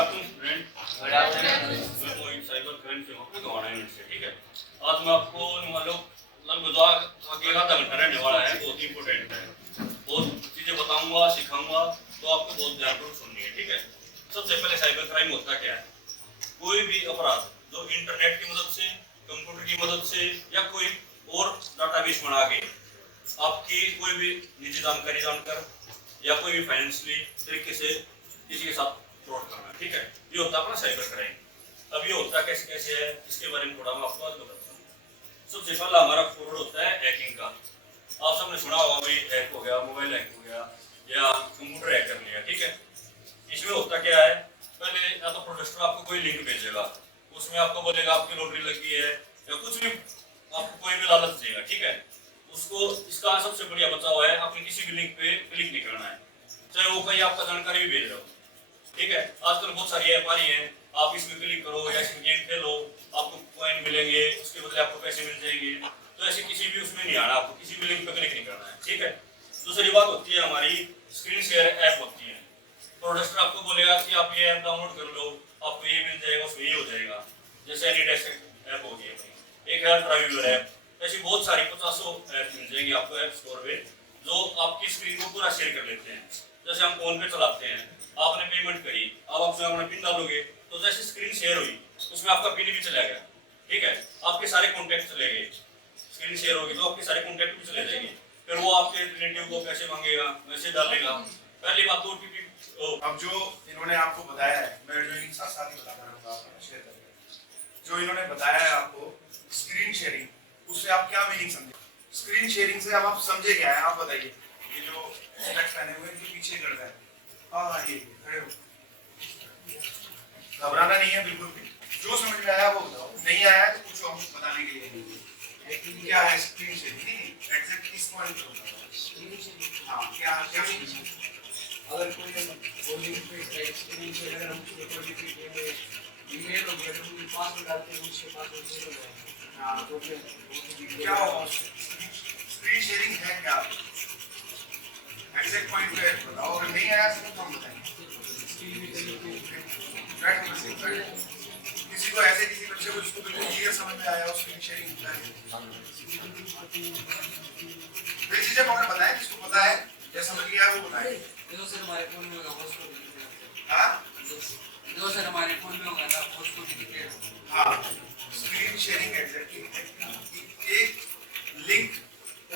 Friend, मैं मोहित cyber crime से आपको गवाना से, ठीक है। आज मैं आपको लगभग आधा घंटा रहने वाला है, बहुत इंपॉर्टेंट है, बहुत चीजें बताऊंगा, सिखाऊंगा, तो आपको बहुत ध्यानपूर्वक सुननी है, ठीक है। सबसे पहले साइबर क्राइम होता क्या है? कोई भी अपराध जो इंटरनेट की मदद से, कंप्यूटर की मदद से या कोई और डाटाबेस बना के आपकी कोई भी निजी जानकारी जानकर या कोई भी फाइनेंशियली तरीके से किसी के साथ फ्रॉड करना, ठीक है। ये होता है अपना साइबर क्राइम। अब ये होता कैसे कैसे है, इसके बारे में थोड़ा मैं आपको आज बताता हूँ। सबसे पहला हमारा फ्रॉड होता है हैकिंग का। आप सबने सुना होगा भाई, हैक हो गया, मोबाइल हैक हो गया या कंप्यूटर हैक कर लिया, ठीक है। इसमें होता क्या है, पहले या तो प्रोडक्टर आपको कोई लिंक भेजेगा, उसमें आपको बोलेगा आपकी लॉटरी लगी है या कुछ भी, आपको कोई भी लालच देगा, ठीक है। उसको इसका सबसे बढ़िया बचाव है, आपने किसी भी लिंक पे क्लिक नहीं करना है, चाहे वो कोई आपका जानकारी भी भेज रहा हो, ठीक है। आजकल बहुत सारी ऐप आ रही है, आप इसमें क्लिक करो या इसमें गेम खेलो, आपको कॉइन मिलेंगे, उसके बदले आपको पैसे मिल जाएंगे, तो ऐसे किसी भी उसमें नहीं आना, आपको किसी भी लिंक पे क्लिक नहीं करना है, ठीक है। दूसरी बात होती है हमारी स्क्रीन शेयर ऐप होती है। प्रोडक्टर आपको बोलेगा कि आप ये ऐप डाउनलोड कर लो, आपको ये मिल जाएगा, उसमें ये हो जाएगा, जैसे एनीडेस्क ऐप हो गई, एक है ड्राइवर ऐप, ऐसी बहुत सारी 50 ऐप मिल जाएंगी आपको ऐप स्टोर पे, जो आपकी स्क्रीन को पूरा शेयर कर लेते हैं। जैसे हम फोन पे चलाते हैं, आपने पेमेंट करी, अब आप अपना पिन डालोगे तो जैसे स्क्रीन शेयर हुई उसमें आपका पिन भी चला गया, ठीक है। आपके सारे कॉन्टैक्ट चले गए, स्क्रीन शेयर होगी तो आपके सारे कॉन्टैक्ट भी चले जाएंगे, फिर वो आपके रिलेटिव को पैसे मांगेगा, मैसेज डालेगा। पहली बात तो ओटीपी। अब जो इन्होंने आपको बताया है, मैं वीडियो साथ साथ ही बताता रहूंगा, शेयर करेंगे। जो इन्होंने बताया है आपको स्क्रीन शेयरिंग, उससे आप क्या मीनिंग समझे? स्क्रीन शेयरिंग से अब आप समझे क्या है, आप बताइए। ये जो स्पेक्स पहने हुए हैं, पीछे करता है, हाँ ये खड़े हो, घबराना नहीं है बिल्कुल भी। जो समझ में आया वो बताओ, नहीं आया तो कुछ हम बताने के लिए क्या है स्क्रीन शेयरिंग, एग्जैक्ट किस पॉइंट पे होता है? हाँ क्या क्या अगर कोई लिंक पे स्क्रीन शेयर अगर हम कोई ईमेल हो गया तो पासवर्ड डालते हैं, उसके पासवर्ड शेयर हो जाएगा। हां तो फिर क्या होगा? स्क्रीन शेयरिंग है क्या? एग्जैक्ट पॉइंट पे बताओ, अगर नहीं आया तो हम बताएंगे। किसी को ऐसे किसी बच्चे को जिसको बिल्कुल क्लियर समझ में आया स्क्रीन शेयरिंग होता है, वे चीजें हमें बताएं, जिसको पता है या समझ गया वो बताएं। देखो सर हमारे फोन में होगा पोस्ट। हां देखो सर हमारे फोन में होगा ना पोस्ट को डिटेल। हां स्क्रीन शेयरिंग एग्जैक्टली एक लिंक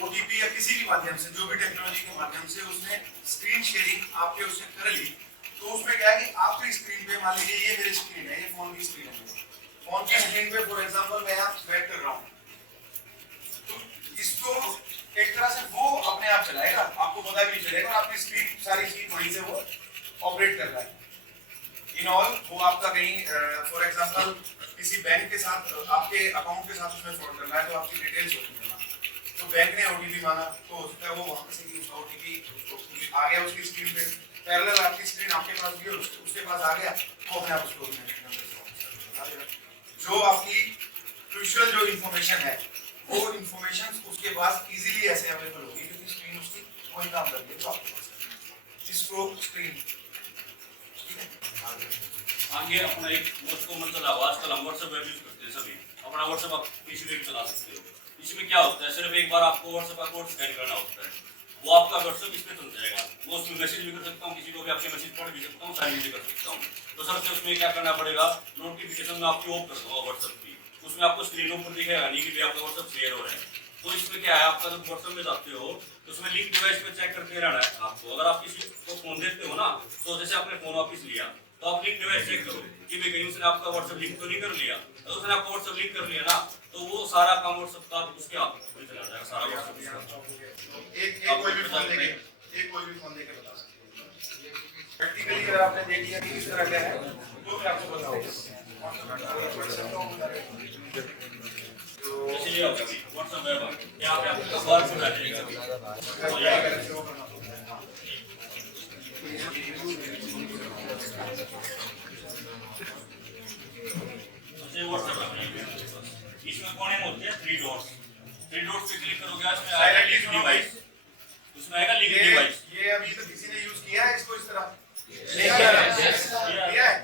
ओटीपी या किसी भी माध्यम से, जो भी टेक्नोलॉजी के माध्यम से उसने स्क्रीन शेयरिंग आपके उससे कर ली, तो उसमें क्या है कि आपकी स्क्रीन पे, मान लीजिए ये मेरी स्क्रीन है, ये फोन की स्क्रीन है, फोन की स्क्रीन पे फॉर एग्जांपल मैं आप बैक कर रहा हूं, तो इसको एक तरह से वो अपने आप चलाएगा, आपको पता भी नहीं चलेगा, आपकी स्क्रीन सारी चीज वहीं से वो ऑपरेट कर रहा है। इन ऑल वो आपका कहीं फॉर एग्जांपल किसी बैंक के साथ, आपके अकाउंट के साथ उसमें फ्रॉड करना है, तो आपकी डिटेल्स होती है, तो बैंक ने ओटीपी मांगा, तो हो सकता है वो वहां से उसका ओटीपी आ गया उसकी स्क्रीन पे, पैरेलल आपकी स्क्रीन आपके पास भी उसके पास आ गया, तो अपने आप उसको जो आपकी क्रूशियल जो इंफॉर्मेशन है, वो इंफॉर्मेशन उसके पास इजीली ऐसे अवेलेबल होगी क्योंकि स्क्रीन उसकी वही काम करती है, तो आपके पास इसको स्क्रीन, ठीक है। आगे अपना एक को मतलब आजकल हम व्हाट्सएप यूज करते हैं सभी, अपना व्हाट्सएप आप किसी पे भी चला सकते हो। इसमें क्या होता है, सिर्फ एक बार आपको व्हाट्सएप का कोड स्कैन करना होता है, वो आपका व्हाट्सएप इस पे चल जाएगा, वो उसमें मैसेज भी कर सकता हूँ, किसी को भी आपके मैसेज पढ़ भी सकता हूँ, साइन भी कर सकता हूँ। तो सर से उसमें क्या करना पड़ेगा, नोटिफिकेशन में आपकी ऑफ कर दूंगा व्हाट्सएप की, उसमें आपको स्क्रीन ऊपर दिखेगा नहीं कि आपका व्हाट्सएप शेयर हो रहा है। तो इसमें क्या है, आपका जब व्हाट्सएप में जाते हो तो उसमें लिंक डिवाइस पे चेक करते रहना है आपको। अगर आप किसी को फोन देते हो ना, तो जैसे आपने फोन वापस लिया तो आप लिंक डिवाइस चेक करो कि भाई कहीं उसने आपका व्हाट्सएप लिंक तो नहीं कर लिया, तो उसने आपका व्हाट्सएप लिंक कर लिया ना, तो वो सारा काम व्हाट्सएप का उसके हाथ में चला जाएगा, सारा व्हाट्सएप। एक कोई भी फोन देके बता सकते हैं प्रैक्टिकली, अगर आपने देख लिया कि किस तरह क्या है, तो मैं आपको बताऊंगा। जैसे ये होगा भी व्हाट्सएप में यहाँ पे आपको बार सुना जाएगा, इसमें कोने में होते हैं 3 डॉट्स पे क्लिक करोगे, इसमें आएगा लिंक डिवाइस, उसमें आएगा लिंक डिवाइस। ये अभी तो किसी ने यूज किया है इसको इस तरह? किया है।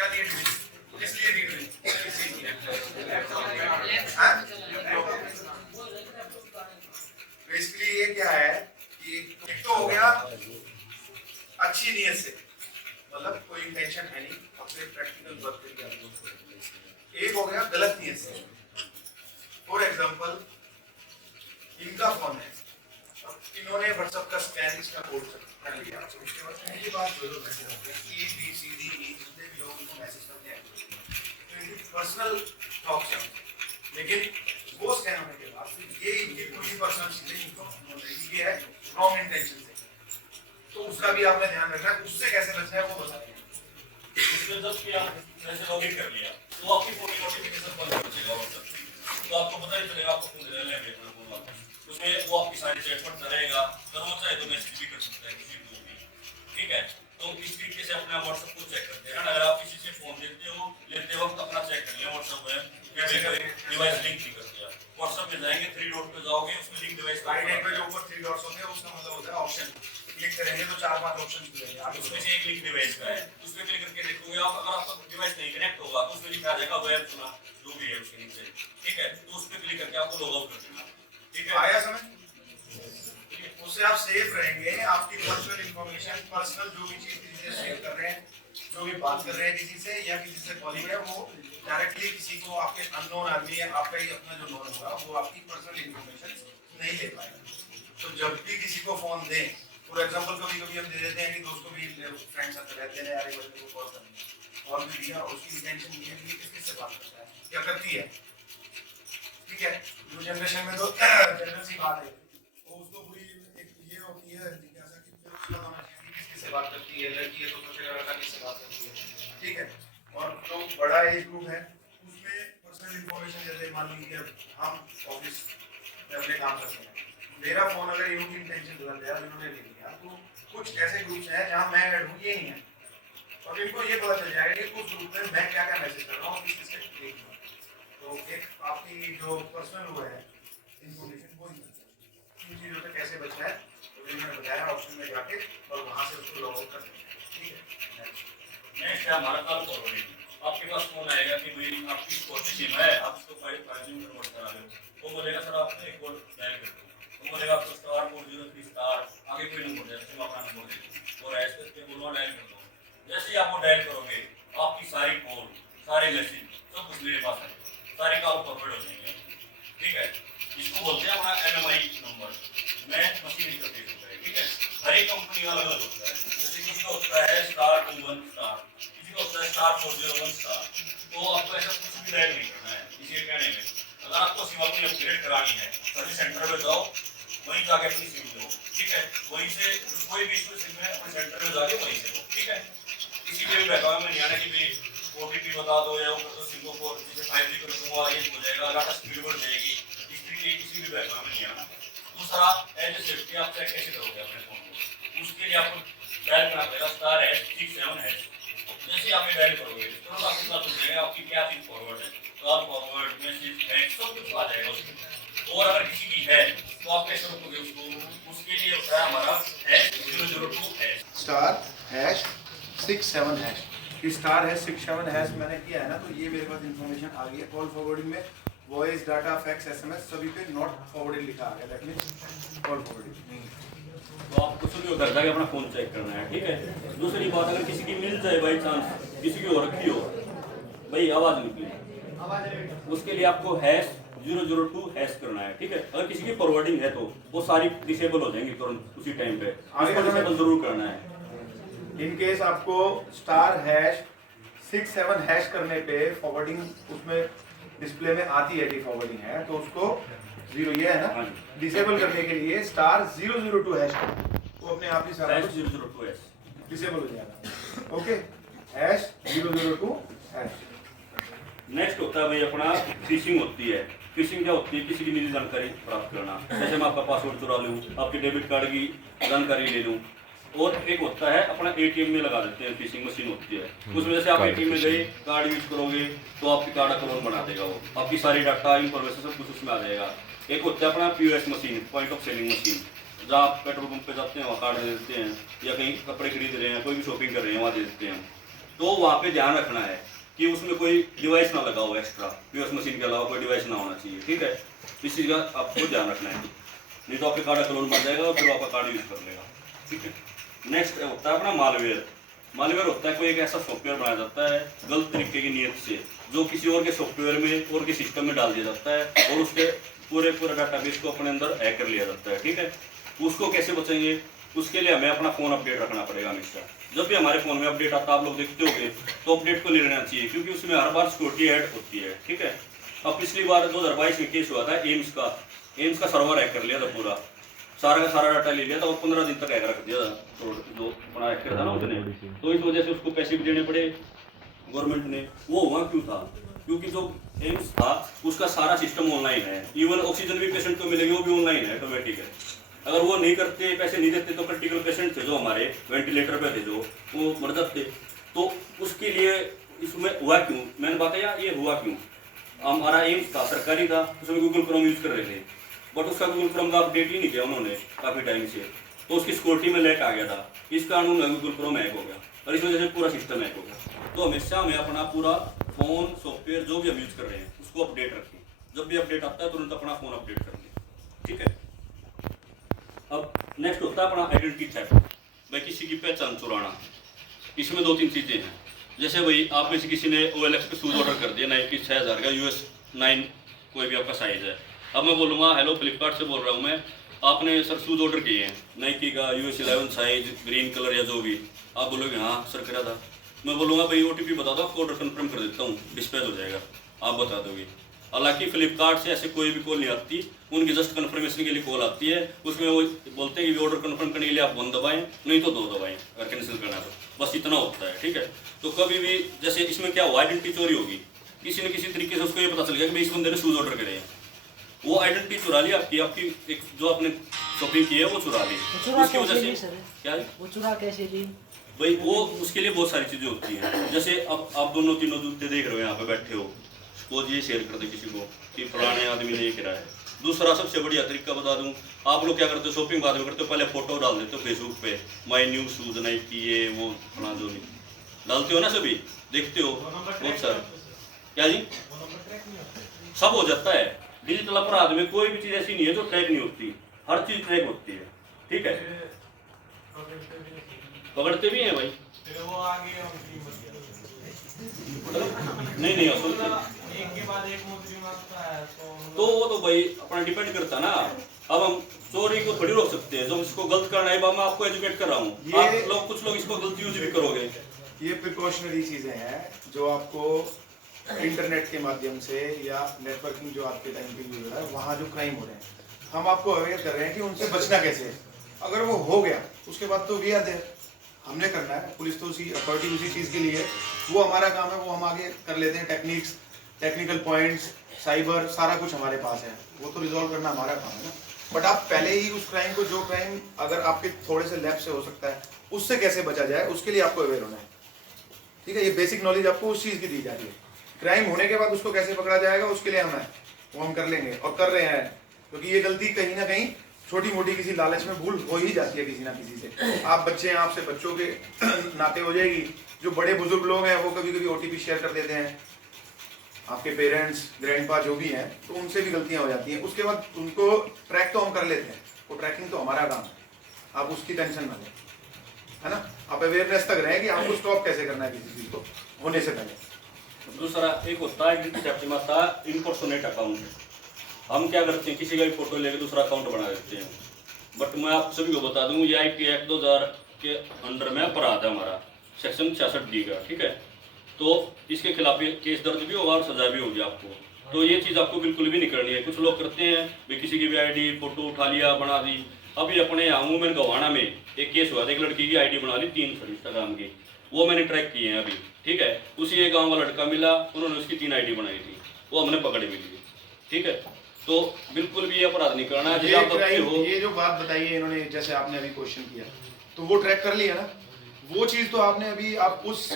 क्या दिए डिवीजन, इसलिए दी डिवीजन बेसिकली ये क्या है कि एक तो हो गया अच्छी नीयत से, मतलब कोई इंटेंशन है नहीं, अपने प्रैक्टिकल वर्क के लिए। एक हो गया गलत नीयत से। फॉर एग्जांपल इनका फोन है, अब इन्होंने व्हाट्सएप का स्कैन इसका कोड कर लिया, उसके बाद पहली बात बोलो मैसेज आता है E B C D E जितने भी लोग उनको मैसेज करते हैं तो इनकी पर्सनल टॉक्स हैं, लेकिन वो स्कैन होने के बाद फिर ये इनकी पूरी पर्सनल चीजें इनको ये है रॉन्ग इंटेंशन से, तो उसका भी आपने ध्यान रखना है। उससे कैसे बचना है वो बताइए। इसमें जब कि आप जैसे लॉगिन कर लिया तो आपकी पूरी नोटिफिकेशन बंद हो जाएगा व्हाट्सएप, तो आपको पता ही चलेगा आपको फोन ले लेंगे उसमें वो आपकी सारी चैट पढ़ता रहेगा, अगर वो चाहे तो मैसेज भी कर सकता है किसी को भी, ठीक है। तो इस तरीके से अपना व्हाट्सएप को चेक करते हैं। अगर आप किसी से फोन लेते वक्त अपना चेक कर लें व्हाट्सएप में डिवाइस लिंक नहीं कर दिया, व्हाट्सएप में जाएंगे 3 डॉट पे जाओगे, उसमें लिंक डिवाइस राइट पे जो ऊपर 3 डॉट्स होते हैं उसका मतलब होता है ऑप्शन, क्लिक करेंगे तो 4-5 ऑप्शन खुलेंगे, आप उसमें से एक लिंक डिवाइस का है, उस पे क्लिक करके देखोगे आप, अगर आपका डिवाइस नहीं कनेक्ट होगा तो उसमें लिखा आ जाएगा वेब चुना जो भी है उसके नीचे, ठीक है। तो उस पे क्लिक करके आपको लॉग आउट कर देना, ठीक है। आया समझ? उससे आप सेफ रहेंगे, आपकी पर्सनल इंफॉर्मेशन, पर्सनल जो भी चीज किसी से शेयर कर रहे हैं, जो भी बात कर रहे हैं किसी से या किसी से कॉलिंग है, वो डायरेक्टली किसी को आपके अननोन आदमी है, आपका ही अपना जो नोन होगा वो आपकी पर्सनल इंफॉर्मेशन नहीं ले पाएगा। तो जब भी किसी को फोन दें, फॉर एग्जांपल कभी-कभी हम दे देते हैं कि दोस्त को भी फ्रेंड साथ रहते हैं, यार एक बंदे को कॉल करना है, कॉल भी दिया और उसकी इंटेंशन ये है कि किस से बात करता है, क्या करती है, ठीक है। न्यू जनरेशन में तो जनरल सी बात है, वो उसको पूरी एक ये होती है जिज्ञासा कि किससे बात करती है, लड़की है तो सोचेगा लड़का किससे बात करती है, ठीक है। और जो बड़ा एज ग्रुप है उसमें पर्सनल इंफॉर्मेशन, जैसे मान लीजिए हम ऑफिस में अपने काम करते हैं, मेरा फोन अगर यूं की इंटेंशन गलत है, उन्होंने ले लिया, तो कुछ ऐसे ग्रुप्स हैं जहां मैं ऐड हूं ये नहीं है, और इनको ये पता चल जाएगा कि उस ग्रुप में मैं क्या क्या मैसेज कर रहा हूँ, किस किससे देख रहा हूँ। तो एक आपकी जो पर्सनल वो है इंफॉर्मेशन वो ही इन चीज़ों से कैसे बचना है तो मैंने बताया, ऑप्शन में जाके और वहाँ से उसको लॉग आउट कर देना है, ठीक है। नेक्स्ट है हमारा कॉल फॉरवर्डिंग। आपके पास फोन आएगा कि भाई आपकी स्पॉटी सिम है, आप उसको 5G में कन्वर्ट करा लो, वो बोलेगा सर आपने एक कोड डायल कर दो, वो बोलेगा आपको स्टार 403 स्टार आगे कोई नंबर है सिम अपना नंबर दे और ऐसे करके बोलवा डायल कर दो। जैसे ही आप वो डायल करोगे आपकी सारी कॉल, सारे मैसेज सब कुछ मेरे पास आएगा, सारे कॉल फॉरवर्ड हो जाएंगे, ठीक है। इसको बोलते हैं हमारा MMI number, man machine interface, ठीक है। हर एक कंपनी का अलग होता है, जैसे किसी का होता है स्टार 21 स्टार, किसी का होता है स्टार 401 स्टार, तो आपको ऐसा कुछ भी डायल नहीं करना है इसी कहने में। अगर आपको सिम अपनी अपग्रेड करानी है सर्विस सेंटर में जाओ, वहीं जाके अपनी सिम लो, ठीक है। वहीं से कोई भी सिम है अपने सेंटर में जाके वहीं से लो, ठीक है। किसी के भी बैकग्राउंड में नहीं आना कि भाई OTP बता दो या वो तो सिम को जैसे 5G कर दूंगा ये हो जाएगा, डाटा स्पीड बढ़ जाएगी, इसके लिए किसी भी बैकग्राउंड में नहीं आना। दूसरा एज ए सेफ्टी आप चेक कैसे करोगे अपने फोन को, उसके लिए आपको डायल करना पड़ेगा *67#। जैसे आप डायल करोगे तो आपके पास हो जाएगा आपकी क्या चीज फॉरवर्ड है, कॉल फॉरवर्ड, मैसेज, टेक्स्ट सब कुछ आ जाएगा उसमें। और अगर किसी की है तो आप कैसे रोकोगे उसको, उसके लिए होता है हमारा #002#. *#67#। कि *#67# मैंने किया है ना, तो ये मेरे पास इंफॉर्मेशन आ गई है। कॉल फॉरवर्डिंग में वॉइस, डाटा, फैक्स, SMS सभी पे नॉट फॉरवर्डिंग लिखा आ गया, दैट मींस कॉल फॉरवर्डिंग। तो आपको सुनिए घर जाके अपना फोन चेक करना है, ठीक है। दूसरी बात, अगर किसी की मिल जाए बाई चांस, किसी की हो रखी हो, भाई आवाज निकली, उसके लिए आपको #002# करना है, ठीक है। अगर किसी की फॉरवर्डिंग है तो वो सारी डिसेबल हो जाएंगी तुरंत उसी टाइम पे, इसको डिसेबल जरूर करना है। इन केस आपको *#67# करने पे फॉरवर्डिंग उसमें डिस्प्ले में आती है, डी फॉरवर्डिंग है, तो उसको 0 ये है ना, डिसेबल करने के लिए *002# वो अपने आप ही सारा #002# डिसेबल हो जाएगा, ओके। #002#। नेक्स्ट होता है भाई अपना फिशिंग होती है। फिशिंग क्या होती है, किसी की निजी जानकारी प्राप्त करना, जैसे मैं आपका पासवर्ड चुरा लूँ, आपके डेबिट कार्ड की जानकारी ले लूँ। और एक होता है अपना ATM में लगा देते हैं, फिशिंग मशीन होती है, उसमें जैसे आप ATM में गए कार्ड यूज करोगे तो आपकी कार्ड क्लोन बना देगा, वो आपकी सारी डाटा इंफॉर्मेशन सब कुछ उसमें आ जाएगा। एक होता है अपना POS machine, point of selling machine, जहाँ आप पेट्रोल पंप पे जाते हैं वहाँ कार्ड दे देते हैं, या कहीं कपड़े खरीद रहे हैं, कोई भी शॉपिंग कर रहे हैं वहाँ दे देते हैं। तो वहाँ पे ध्यान रखना है कि उसमें कोई डिवाइस ना लगा हो एक्स्ट्रा, पीओएस मशीन के अलावा कोई डिवाइस ना होना चाहिए, ठीक है। इस चीज़ का आपको ध्यान रखना है, नहीं तो आपके कार्ड क्लोन बन जाएगा और फिर आपका कार्ड यूज कर लेगा, ठीक है। नेक्स्ट होता है अपना मालवेयर। मालवेयर होता है कोई एक ऐसा सॉफ्टवेयर बनाया जाता है गलत तरीके की नीयत से, जो किसी और के सॉफ्टवेयर में और के सिस्टम में डाल दिया जाता है और उसके पूरे डाटाबेस को अपने अंदर हैक कर लिया जाता है, ठीक है। उसको कैसे बचेंगे, उसके लिए हमें अपना फ़ोन अपडेट रखना पड़ेगा हमेशा। जब भी हमारे फ़ोन में अपडेट आता है, आप लोग देखते होंगे, तो अपडेट को ले लेना चाहिए, क्योंकि उसमें हर बार सिक्योरिटी ऐड होती है, ठीक है। अब पिछली बार 2022 में केस हुआ था एम्स का सर्वर हैक कर लिया था, पूरा सारा का सारा डाटा ले लिया था और 15 दिन तक हैक रख दिया था, तो जो अपना हैकर था ना उसने, तो इस वजह से उसको पैसे भी देने पड़े गवर्नमेंट ने। वो हुआ क्यों था, क्योंकि जो एम्स था उसका सारा सिस्टम ऑनलाइन है, इवन ऑक्सीजन भी पेशेंट को मिलेगी वो भी ऑनलाइन है, ऑटोमेटिक है। अगर वो नहीं करते, पैसे नहीं देते, तो क्रिटिकल पेशेंट थे जो हमारे वेंटिलेटर पे थे, जो वो मर जाते। तो उसके लिए इसमें हुआ क्यों, मैंने बताया ये हुआ क्यों। हमारा एम्स था, सरकारी था, उसमें गूगल क्रोम यूज कर रहे थे, बट उसका गूगल क्रोम का अपडेट ही नहीं किया उन्होंने काफ़ी टाइम से, तो उसकी सिक्योरिटी में लैक आ गया था, इस कारण गूगल क्रोम हैक हो गया और इस वजह से पूरा सिस्टम हैक हो गया। तो हमेशा हमें अपना पूरा फ़ोन सॉफ्टवेयर जो भी हम यूज़ कर रहे हैं उसको अपडेट रखें, जब भी अपडेट आता है तुरंत अपना फ़ोन अपडेट कर लें, ठीक है। अब नेक्स्ट होता है अपना आइडेंटिटी थेफ्ट, भाई किसी की पहचान चुराना। इसमें 2-3 चीज़ें हैं, जैसे भाई आप में से किसी ने OLX पे शूज़ ऑर्डर कर दिया नाइकी 6000 का, US 9 कोई भी आपका साइज़ है। अब मैं बोलूँगा हेलो फ्लिपकार्ट से बोल रहा हूँ मैं, आपने सर शूज़ ऑर्डर किए हैं नाइकी का US 11 साइज ग्रीन कलर या जो भी, आप बोलोगे हाँ सर करा था। मैं बोलूँगा भाई OTP बता दो, आपको ऑर्डर कन्फर्म कर देता हूँ, डिस्पैच हो जाएगा, आप बता दोगे। हालांकि फ्लिपकार्ट से ऐसे कोई भी कॉल नहीं आती, उनकी जस्ट कन्फर्मेशन के लिए कॉल आती है, उसमें वो बोलते हैं कि ऑर्डर कन्फर्म करने के लिए आप 1 दबाएं, नहीं तो 2 दबाएं अगर कैंसिल करना है तो, बस इतना होता है, ठीक है। तो कभी भी जैसे इसमें क्या हुआ, आइडेंटिटी चोरी होगी, किसी न किसी तरीके से उसको ये पता चल गया कि भाई इस बंदे ने शूज़ ऑर्डर करे हैं, वो आइडेंटिटी चुरा ली आपकी एक जो आपने शॉपिंग की है वो चुरा ली, उसकी वजह से क्या है वो चुरा कैसे ली भाई, वो उसके लिए बहुत सारी चीज़ें होती हैं। जैसे अब आप दोनों तीनों जूते देख रहे हो यहाँ पे बैठे हो, वो ये शेयर कर दे किसी को कि फलाने आदमी ने ये करा है। दूसरा सबसे बढ़िया तरीका बता दूं, आप लोग क्या करते हो, शॉपिंग बाद में करते हो, पहले फोटो डाल देते हो फेसबुक पे, माय न्यू शूज नाइकी ये वो फला जो नहीं डालते हो ना, सभी देखते हो बहुत सारे, क्या जी सब हो जाता है। डिजिटल अपराध में कोई भी चीज़ ऐसी नहीं है जो ट्रैक नहीं होती, हर चीज़ ट्रैक होती है, ठीक है। पकड़ते भी हैं भाई, नहीं असल एक के बाद एक मुजरिम आता है तो वो तो भाई अपना डिपेंड करता ना। अब हम चोरी को थोड़ी रोक सकते हैं, जो इसको गलत करना है, मैं आपको एजुकेट कर रहा हूँ, आप लोग कुछ लोग इसको गलत यूज भी करोगे। ये प्रिकॉशनरी चीजें हैं जो आपको इंटरनेट के माध्यम से या नेटवर्किंग जो आपके टाइम पे यूज हो रहा है, वहाँ जो क्राइम हो रहे हैं, हम आपको अवेयर कर रहे हैं कि उनसे बचना कैसे है। अगर वो हो गया उसके बाद तो वी आर देयर, हमने करना है, पुलिस तो उसी अथॉरिटी उसी चीज़ के लिए है, वो हमारा काम है, वो हम आगे कर लेते हैं। टेक्निक्स, टेक्निकल पॉइंट्स, साइबर, सारा कुछ हमारे पास है, वो तो रिजॉल्व करना हमारा काम है ना। बट आप पहले ही उस क्राइम को, जो क्राइम अगर आपके थोड़े से लैप से हो सकता है, उससे कैसे बचा जाए, उसके लिए आपको अवेयर होना है, ठीक है। ये बेसिक नॉलेज आपको उस चीज़ की दी जा रही है। क्राइम होने के बाद उसको कैसे पकड़ा जाएगा उसके लिए हम है, वो हम कर लेंगे और कर रहे हैं, क्योंकि ये गलती कहीं ना कहीं छोटी मोटी किसी लालच में भूल हो ही जाती है किसी ना किसी से। आप बच्चे हैं, आपसे बच्चों के नाते हो जाएगी। जो बड़े बुजुर्ग लोग हैं वो कभी कभी OTP शेयर कर देते हैं, आपके पेरेंट्स, ग्रैंडपा जो भी हैं, तो उनसे भी गलतियां हो जाती हैं। उसके बाद उनको ट्रैक तो हम कर लेते हैं, वो ट्रैकिंग तो हमारा काम है, आप उसकी टेंशन ना लें, है ना। आप अवेयरनेस तक रहें कि आपको स्टॉप कैसे करना है किसी चीज़ को होने से पहले। दूसरा एक होता है इम्पर्सोनेट अकाउंट। हम क्या करते हैं, किसी का भी फोटो लेकर दूसरा अकाउंट बना देते हैं। बट मैं आप सभी को बता दूं, ये IT एक्ट 2000 के अंडर में अपराध है हमारा, सेक्शन 66D का, ठीक है। तो इसके खिलाफ केस दर्ज भी होगा और सजा भी होगी आपको। तो ये चीज़ आपको बिल्कुल भी नहीं करनी है। कुछ लोग करते हैं भाई, किसी की भी ID फोटो उठा लिया, बना दी। अभी अपने यहाँ वुमेन गवाना में एक केस हुआ था, एक लड़की की ID बना ली 3 इंस्टाग्राम की, वो मैंने ट्रैक किए हैं अभी, ठीक है। उसी एक गाँव का लड़का मिला, उन्होंने उसकी 3 ID बनाई थी, वो हमने पकड़ भी ली, ठीक है। तो बिल्कुल भी अपराध नहीं करना है। ये जो बात बताई है इन्होंने, जैसे आपने अभी क्वेश्चन किया, तो वो ट्रैक कर लिया ना, वो चीज़ तो आपने अभी, आप उस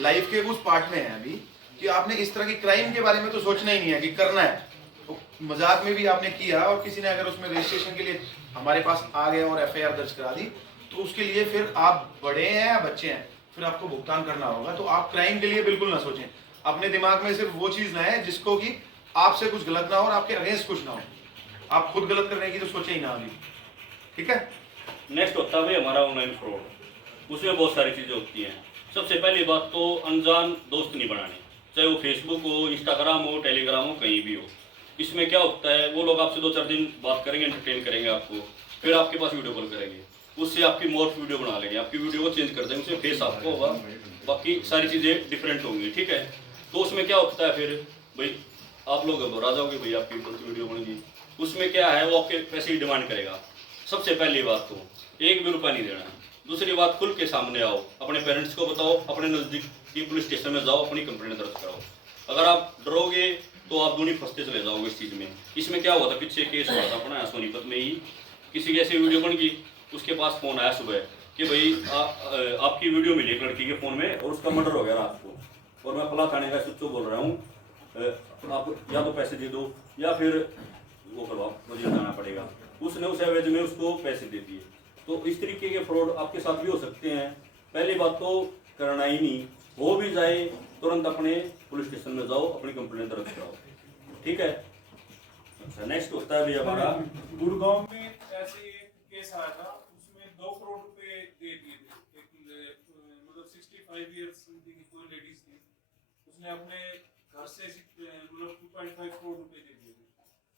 लाइफ के उस पार्ट में है अभी कि आपने इस तरह की क्राइम के बारे में तो सोचना ही नहीं है कि करना है। तो मजाक में भी आपने किया और किसी ने अगर उसमें रजिस्ट्रेशन के लिए हमारे पास आ गए और FIR दर्ज करा दी, तो उसके लिए फिर आप बड़े हैं या बच्चे हैं, फिर आपको भुगतान करना होगा। तो आप क्राइम के लिए बिल्कुल ना सोचें, अपने दिमाग में सिर्फ वो चीज लाएं जिसको कि आपसे कुछ गलत ना हो और आपके अगेंस्ट कुछ ना हो। आप खुद गलत करने की तो सोचे ही ना अभी, ठीक है। नेक्स्ट होता है भाई हमारा ऑनलाइन फ्रॉड। उसमें बहुत सारी चीज़ें होती हैं। सबसे पहली बात तो अनजान दोस्त नहीं बनाने, चाहे वो फेसबुक हो, इंस्टाग्राम हो, टेलीग्राम हो, कहीं भी हो। इसमें क्या होता है, वो लोग आपसे 2-4 दिन बात करेंगे, एंटरटेन करेंगे आपको, फिर आपके पास वीडियो कॉल करेंगे, उससे आपकी मॉर्फ वीडियो बना लेंगे, आपकी वीडियो को चेंज कर देंगे, उसमें फेस आपको होगा, बाकी सारी चीज़ें डिफरेंट होंगी, ठीक है। तो उसमें क्या होता है फिर भाई आप लोग घबरा जाओगे, भाई आपकी गलत वीडियो बनेगी। उसमें क्या है, वो आपके पैसे ही डिमांड करेगा। सबसे पहली बात तो 1 भी रुपया नहीं देना है। दूसरी बात, खुल के सामने आओ, अपने पेरेंट्स को बताओ, अपने नज़दीक की पुलिस स्टेशन में जाओ, अपनी कंप्लेंट दर्ज कराओ। अगर आप डरोगे तो आप दूनी फंसते चले जाओगे इस चीज़ में। इसमें क्या हुआ था, पीछे केस हुआ था अपना सोनीपत में ही, किसी की ऐसी वीडियो बन गई, उसके पास फ़ोन आया सुबह कि भाई आपकी वीडियो मिली एक लड़की के फ़ोन में और उसका मर्डर हो गया रात को, और मैं पला थाने का सुच्चो बोल रहा हूँ, आप या तो पैसे दे दो या फिर वो करवाओ, मुझे जाना पड़ेगा। उसने उस एवज में उसको पैसे दे दिए। तो इस तरीके के फ्रॉड आपके साथ भी हो सकते हैं। पहली बात तो करना ही नहीं, हो भी जाए तुरंत अपने पुलिस स्टेशन में जाओ, अपनी कंप्लेंट दर्ज कराओ, ठीक है। अच्छा, नेक्स्ट होता है भी हमारा गुड़गांव में ऐसे एक केस आया था, उसमें 2 करोड़ रुपए दे दिए थे। एक मतलब 65 ईयर्स की कोई लेडीज थी, उसने अपने घर से मतलब 2.5 करोड़ रुपए दे दिए थे।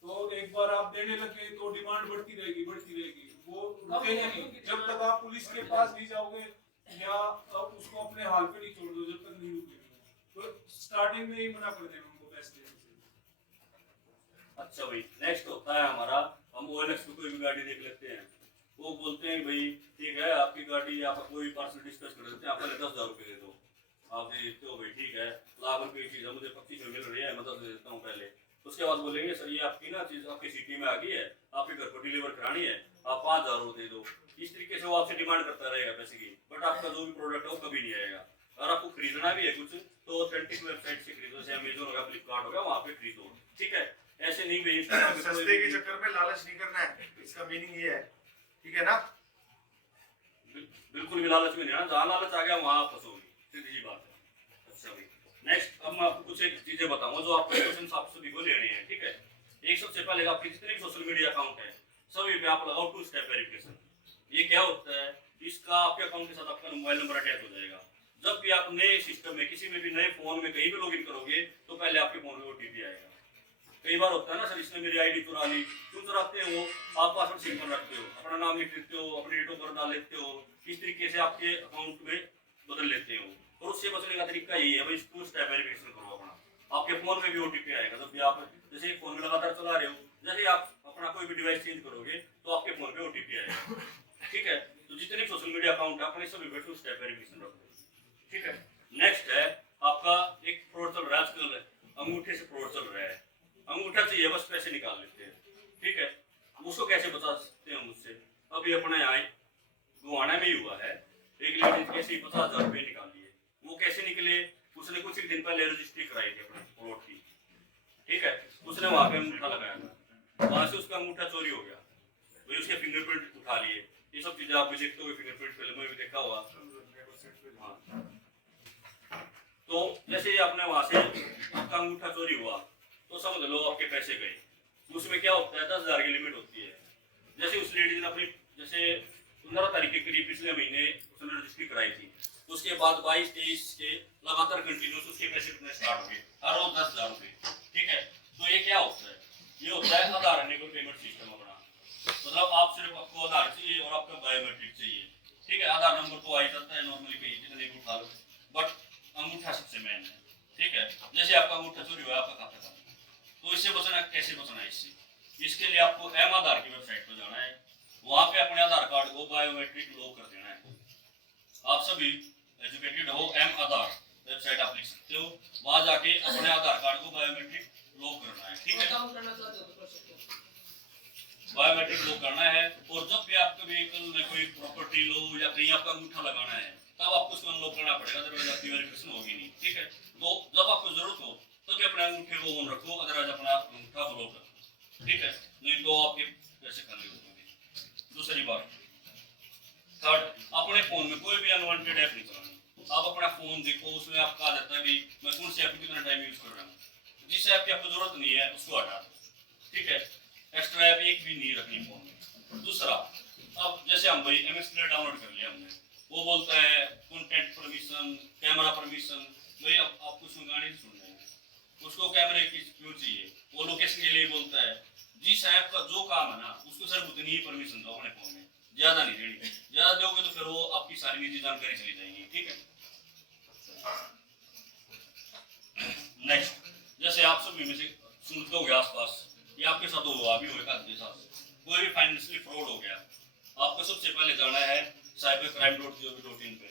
तो एक बार आप देने लगे तो डिमांड बढ़ती रहेगी, वो रुकेगा नहीं जब तक आप पुलिस के पास नहीं जाओगे या आप उसको अपने हाल पे नहीं छोड़ दो, जब तक नहीं रुकेगा। तो स्टार्टिंग में ही मना कर देना उनको पैसे देने से। अच्छा भाई, नेक्स्ट होता है हमारा, हम OLX पे कोई भी गाड़ी देख लेते हैं, वो बोलते हैं भाई ठीक है आपकी गाड़ी, आप कोई पार्सल डिस्कस कर देते हैं, आप पहले 10,000 रुपये दे दो। आप दे देते हो, भाई ठीक है, लाख रुपये की चीज़ है, मुझे 25 मिल रही है, मैं 10 दे देता हूँ पहले। उसके बाद बोलेंगे सर ये आपकी ना चीज़ आपकी सिटी में आ गई है, आपके घर को डिलीवर करानी है, आप 5,000 रुपये दे दो। इस तरीके से वो आपसे डिमांड करता रहेगा पैसे की, बट आपका जो भी प्रोडक्ट है वो कभी नहीं आएगा। अगर आपको खरीदना भी है कुछ तो ऑथेंटिक वेबसाइट से खरीदो, जैसे अमेजोन होगा, फ्लिपकार्ट होगा, वहाँ पे खरीदो, ठीक है। ऐसे नहीं भेज सस्ते के चक्कर में लालच नहीं करना है, इसका मीनिंग ये है, ठीक है ना। बिल्कुल भी लालच में नहीं आना, जहाँ लालच आ गया वहाँ फंसोगी, सीधी सी बात है। अच्छा भाई, नेक्स्ट अब मैं आपको कुछ एक चीजें बताऊंगा जो आपको क्वेश्चन आप सभी को लेने हैं, ठीक है। एक सबसे पहले आपके जितने भी सोशल मीडिया अकाउंट है सभी पे आप लगाओ 2 स्टेप वेरिफिकेशन। ये क्या होता है, इसका आपके अकाउंट के साथ आपका मोबाइल नंबर अटैच हो जाएगा। जब भी आप नए सिस्टम में किसी में भी नए फोन में कहीं भी लॉगिन करोगे तो पहले आपके फोन में OTP आएगा। कई बार होता है ना सर, इसने मेरी ID चुरा ली, क्यों चुराते हो, आप पासवर्ड सिंपल रखते हो, अपना नाम लिख देते हो, अपने डेट ऑफ बर्थ डाल लेते हो, इस तरीके से आपके अकाउंट में बदल लेते हो। और उससे बचने का तरीका यही है भाई, 2 स्टेप वेरिफिकेशन करो अपना। आपके फोन में भी OTP आएगा, जब भी आप जैसे फोन में लगातार चला रहे हो, जैसे आप अपना कोई भी डिवाइस चेंज करोगे तो आपके फोन पे OTP आएगा, ठीक है। तो जितने सोशल मीडिया अकाउंट है अपने सभी पे 2 स्टेप वेरिफिकेशन रखो, ठीक है। नेक्स्ट है आपका एक फ्रॉड चल रहा है आजकल, अंगूठे से फ्रॉड चल रहा है। अंगूठा चाहिए बस पैसे निकाल लेते हैं, ठीक है। उसको कैसे बचा सकते हैं मुझसे, अभी अपने यहाँ गुवाना में ही हुआ है, एक लेडीज कैसे 50,000 रुपये निकाल लिए। वो कैसे निकले, उसने कुछ ही दिन पहले रजिस्ट्री कराई थी अपने फ्रॉड की, ठीक है। उसने वहां पे अंगूठा लगाया था, वहां से उसका अंगूठा चोरी हो गया, वही उसके फिंगरप्रिंट उठा लिए। ये सब चीजें आप भी देखते हो, फिंगरप्रिंट फिल्म में भी देखा होगा। तो जैसे ही आपने वहां से आपका अंगूठा चोरी हुआ तो समझ लो आपके पैसे गए। उसमें क्या होता है, 10,000 की लिमिट होती है। जैसे उस लेडीज ने अपनी जैसे 15 तारीख के करीब पिछले महीने उसने रजिस्ट्री कराई थी, उसके बाद 22-23 के लगातार कंटिन्यूस उसके पैसे कितने स्टार्ट हो गए, हर रोज 10,000 रुपये, ठीक है। तो ये क्या होता है, ये होता है आधार एनेबल पेमेंट सिस्टम अपना। मतलब आप सिर्फ आपको आधार चाहिए और आपका बायोमेट्रिक चाहिए, ठीक है। आधार नंबर तो आ ही जाता है नॉर्मली कहीं जितने भी उठा लो, बट अंगूठा सबसे मेन है, ठीक है। जैसे आपका अंगूठा चोरी हुआ, आपका खाता था, तो इससे बचना, कैसे बचना है इसके लिए आपको एम आधार की वेबसाइट पर जाना है, वहां पे अपने आधार कार्ड को बायोमेट्रिक लॉक कर देना है। आप सभी एजुकेटेड हो, एम आधार वेबसाइट आप लिख सकते हो, वहां जाके अपने आधार कार्ड को बायोमेट्रिक लॉक करना है, ठीक है। बायोमेट्रिक लॉक करना है, और जब भी आपके व्हीकल में कोई प्रॉपर्टी लो या कहीं आपका अंगूठा लगाना है तब आपको उसको अनलॉक करना पड़ेगा, अदरवाइज आपकी वेरिफिकेशन होगी नहीं, ठीक है। तो जब आपको जरूरत हो तभी अपने अंगूठे को ऑन रखो, अदरवाइज अपना अंगूठा ब्लॉक रखो, ठीक है, नहीं तो आपके पैसे खाली हो जाएंगे। दूसरी बात, थर्ड, अपने फोन में कोई भी अनवांटेड ऐप नहीं चलानी। अपना फोन देखो, उसमें आपका आ जाता है भी मैं कौन सी ऐप कितना टाइम यूज कर रहा हूँ, जिस ऐप की आपको जरूरत नहीं है उसको हटा दो, ठीक है। एक्स्ट्रा ऐप एक भी नहीं रखनी फोन में। दूसरा, अब जैसे हम भाई एमएस प्लेयर डाउनलोड कर लिया हमने, वो बोलता है कंटेंट परमिशन, कैमरा परमिशन, भाई अब आपको उसमें गाने नहीं सुनने हैं, उसको कैमरे की क्यों चाहिए, वो लोकेशन के लिए बोलता है। जिस ऐप का जो काम है ना उसको सिर्फ उतनी ही परमिशन दो अपने फोन में, ज्यादा नहीं देनी। ज्यादा दोगे तो फिर वो आपकी सारी निजी जानकारी चली जाएगी, ठीक है। नेक्स्ट, जैसे आप सभी में से सुनते हो गए आसपास, ये आपके साथ हुआ भी होगा, आपके साथ कोई भी फाइनेंशियल फ्रॉड हो गया, आपको सबसे पहले जाना है cybercrime.gov.in पे,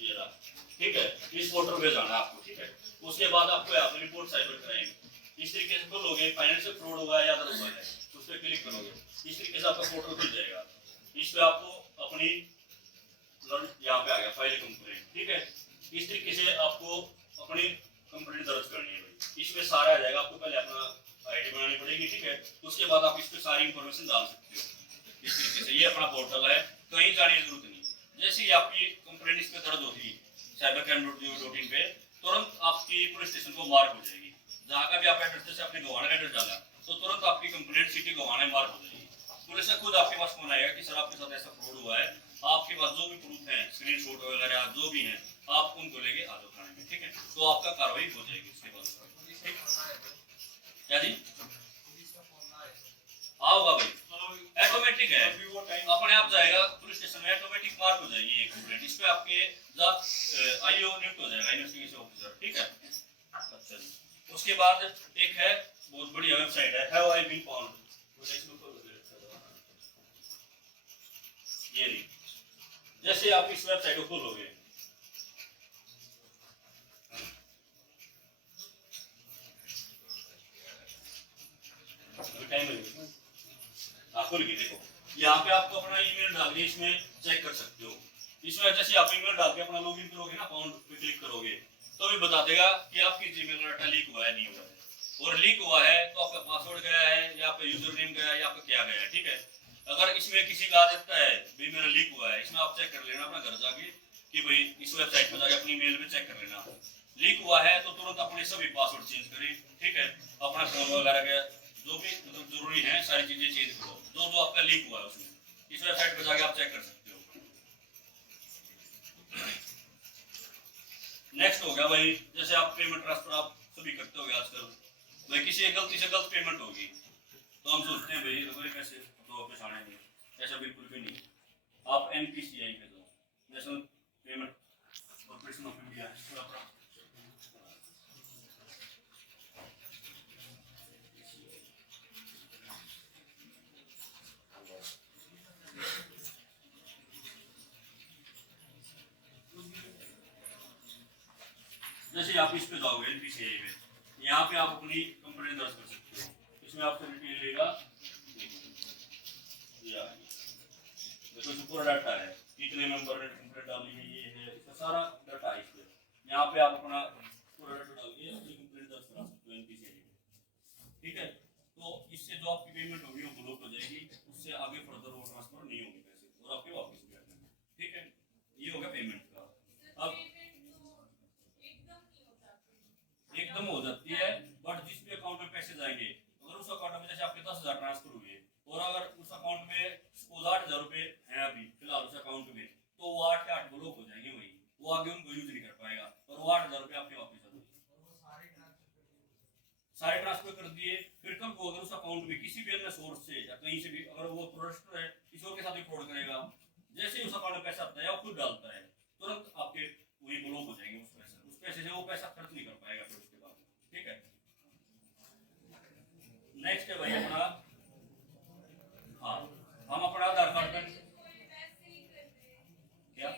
ये रहा, ठीक है। इस पोर्टल पे जाना है आपको, ठीक है। उसके बाद आपको यहाँ पे रिपोर्ट साइबर क्राइम, इस तरीके से खोलोगे, फाइनेंशियल फ्रॉड हुआ है या अदर हुआ है, उस पर क्लिक करोगे, इस तरीके से आपका पोर्टल खुल जाएगा। इस पे आपको अपनी यहाँ पे आ गया फाइल कंप्लेंट, ठीक है। इस तरीके से आपको अपनी कंप्लेंट दर्ज करनी है, इसमें सारा आ जाएगा। आपको पहले अपना आईडी बनानी पड़ेगी, ठीक है। उसके बाद आप इस पे सारी इंफॉर्मेशन डाल सकते हो इस तरीके से। ये अपना पोर्टल है, कहीं जाने की जरूरत नहीं। जैसे ही आपकी कंप्लेंट इस पे दर्ज होती है cybercrime.gov.in पे, तुरंत आपकी पुलिस स्टेशन को मार्क हो जाएगी। जहाँ का भी आप एड्रेस, जैसे अपने गोवाना का एड्रेस डाला तो तुरंत आपकी कंप्लेंट सिटी गोवाना में मार्क हो जाएगी। पुलिस से खुद आपके पास फोन आएगा कि सर आपके साथ ऐसा फ्रॉड हुआ है, आपके पास जो भी प्रूफ है, स्क्रीनशॉट वगैरह जो भी है, आप उनको लेके आ जाओ थाने में, ठीक है। तो आपका कार्रवाई हो जाएगी उसके बाद। क्या जी? आओगा भाई, ऑटोमेटिक है, अपने आप जाएगा पुलिस स्टेशन में, ऑटोमेटिक मार्क हो जाएगी ये कंप्लेंट। इस पे आपके आईओ नियुक्त हो जाएगा, इन्वेस्टिगेशन ऑफिसर, ठीक है। अच्छा जी, उसके बाद एक है बहुत बढ़िया वेबसाइट है, हैव आई बीन फाउंड, ये नहीं। जैसे आप इस वेबसाइट को खोलोगे, खोल के देखो, यहाँ पे आपको अपना ईमेल डाल के इसमें चेक कर सकते हो। इसमें जैसे आप ईमेल डाल के अपना लॉगिन करोगे ना, अकाउंट पे क्लिक करोगे तो भी बता देगा कि आपकी जीमेल डाटा लीक हुआ है नहीं हुआ है, और लीक हुआ है तो आपका पासवर्ड गया है या आपका यूजर नेम गया है या आपका क्या गया है, ठीक है। अगर इसमें किसी का आ जाता है भाई मेरा लीक हुआ है, इसमें आप चेक कर लेना अपना घर जाके कि भाई इस वेबसाइट पर जाके अपनी मेल में चेक कर लेना, लीक हुआ है तो तुरंत अपने सभी पासवर्ड चेंज करें, ठीक है। अपना फोन वगैरह का जो भी मतलब जरूरी है सारी चीजें चेंज करो, जो जो आपका लीक हुआ है उसमें इस वेबसाइट पर जाके आप चेक कर सकते हो। नेक्स्ट हो गया भाई, जैसे आप पेमेंट ट्रांसफर आप सभी करते हो आजकल, भाई किसी गलती से गलत पेमेंट होगी तो हम सोचते हैं भाई अगर पैसे तो वापस आने नहीं, ऐसा बिल्कुल भी नहीं। आप एनपीसीआई के दो, national payment corporation of India, जैसे आप इस पे जाओगे एनपीसीआई में, यहाँ पे आप अपनी कंप्लेंट दर्ज कर सकते हो। इसमें आपसे डिटेल लेगा, देखो जो पूरा डाटा है, कितने मेंबर ने कंप्लेंट डाली है, ये है, इसका सारा डाटा है इसमें। यहाँ पे आप अपना पूरा डाटा डाल के अपनी कंप्लेंट दर्ज करा सकते हो एनपीसीआई में, ठीक है। तो इससे जो आपकी पेमेंट होगी वो ब्लॉक हो जाएगी, उससे आगे फर्दर वो ट्रांसफर नहीं होंगे पैसे और आपके वापस भी आ जाएंगे, ठीक है। ये होगा पेमेंट का। अब एकदम हो जाती है, बट जिस भी अकाउंट में पैसे जाएंगे, अगर उस अकाउंट में जैसे आपके 10,000 ट्रांसफर हुए और अगर उस अकाउंट में सपोज 8,000 रुपए हैं अभी फिलहाल उस अकाउंट में, तो वो 8 के 8 ब्लॉक हो जाएंगे, वही वो आगे उनको यूज नहीं कर पाएगा और वो 8,000 रुपए आपके वापस आ जाएंगे। सारे ट्रांसफर कर दिए, फिर कब को अगर उस अकाउंट में किसी भी अन्य सोर्स से या कहीं से भी अगर वो प्रोडक्ट है किसी और के साथ भी फ्रॉड करेगा, जैसे ही उस अकाउंट में पैसा आता है वो खुद डालता है, तुरंत आपके वही ब्लॉक हो जाएंगे उस पैसे से वो पैसा खर्च नहीं कर पाएगा फिर उसके बाद, ठीक है। नेक्स्ट है भाई अपना, हाँ हम अपना आधार कार्ड पर क्या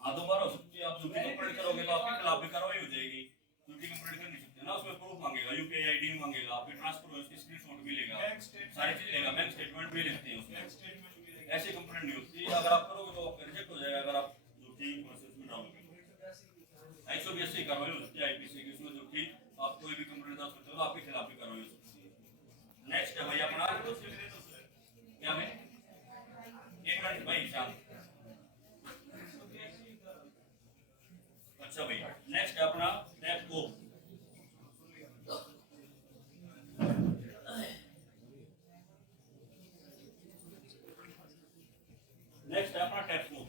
हाँ दोबारा हो सकती है। आप झूठी कंप्लेंट करोगे तो आपके खिलाफ भी कार्रवाई हो जाएगी, झूठी कंप्लेंट कर नहीं सकते ना, उसमें प्रूफ मांगेगा, यूपीआई आईडी मांगेगा, आपके ट्रांसफर हो उसकी स्क्रीनशॉट भी लेगा, सारी चीज लेगा, बैंक स्टेटमेंट भी लेते हैं उसमें। ऐसी कंप्लेंट नहीं होती, अगर आप करोगे तो आपका रिजेक्ट हो जाएगा अगर आप झूठी प्रोसेस में डालोगे। 182 कार्रवाई हो सकती है आईपीसी की, उसमें झूठी आप कोई भी कंप्लेंट दर्ज करते हो तो आपके खिलाफ भी कार्रवाई हो सकती है। नेक्स्ट है अपना टैक्स बुक।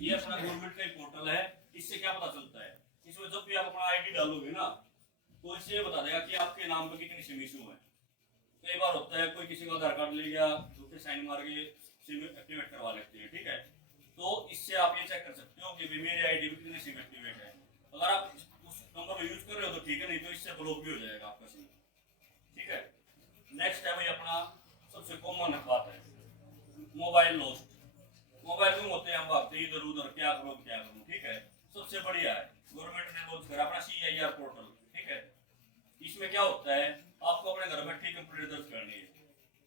ये अपना गवर्नमेंट का पोर्टल है। इससे क्या पता चलता है, इसमें जब भी आप अपना आईडी डालोगे ना तो इससे ये बता देगा कि आपके नाम पे कितनी सिम इशू है। कई बार होता है कोई किसी का आधार कार्ड ले गया, दूसरे साइन मार के सिम एक्टिवेट करवा लेते हैं, ठीक है। तो इससे आप ये चेक कर सकते हो कि भाई मेरी आईडी में कितनी सिम एक्टिवेट है। अगर आप उस नंबर को यूज कर रहे हो तो ठीक है, नहीं तो इससे ब्लॉक भी हो जाएगा आपका सिम, ठीक है। नेक्स्ट है भाई अपना सबसे कॉमन बात है मोबाइल लॉस्ट। मोबाइल गुम होते हैं, हम भागते हैं इधर उधर, क्या करूं, ठीक है। सबसे बढ़िया है गवर्नमेंट ने लॉन्च करा अपना CIR पोर्टल, ठीक है। इसमें क्या होता है, आपको अपने घर बैठे कंप्लेंट दर्ज करनी है।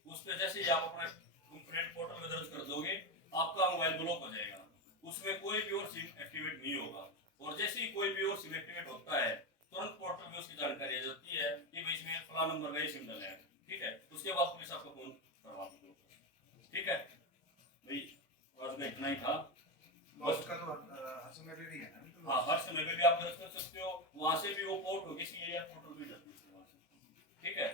उस पर जैसे ही आप अपने कंप्लेंट पोर्टल में दर्ज कर दोगे आपका मोबाइल ब्लॉक हो जाएगा। उसमें कोई भी और सिम एक्टिवेट नहीं होगा, और जैसे ही कोई भी और सिम एक्टिवेट होता है तुरंत पोर्टल में उसकी जानकारी आ जाती है कि भाई इसमें फला नंबर का सिम डाला है, ठीक है। उसके बाद पुलिस आपको फोन करवा देगी, ठीक है। भाई आज का इतना ही था। बस का तो हर समय पे भी है ना? हाँ, हर समय पे भी आप दर्ज कर सकते हो, वहां से भी वो पोर्ट होगी CIR पोर्टल भी जाती है वहां से, ठीक है।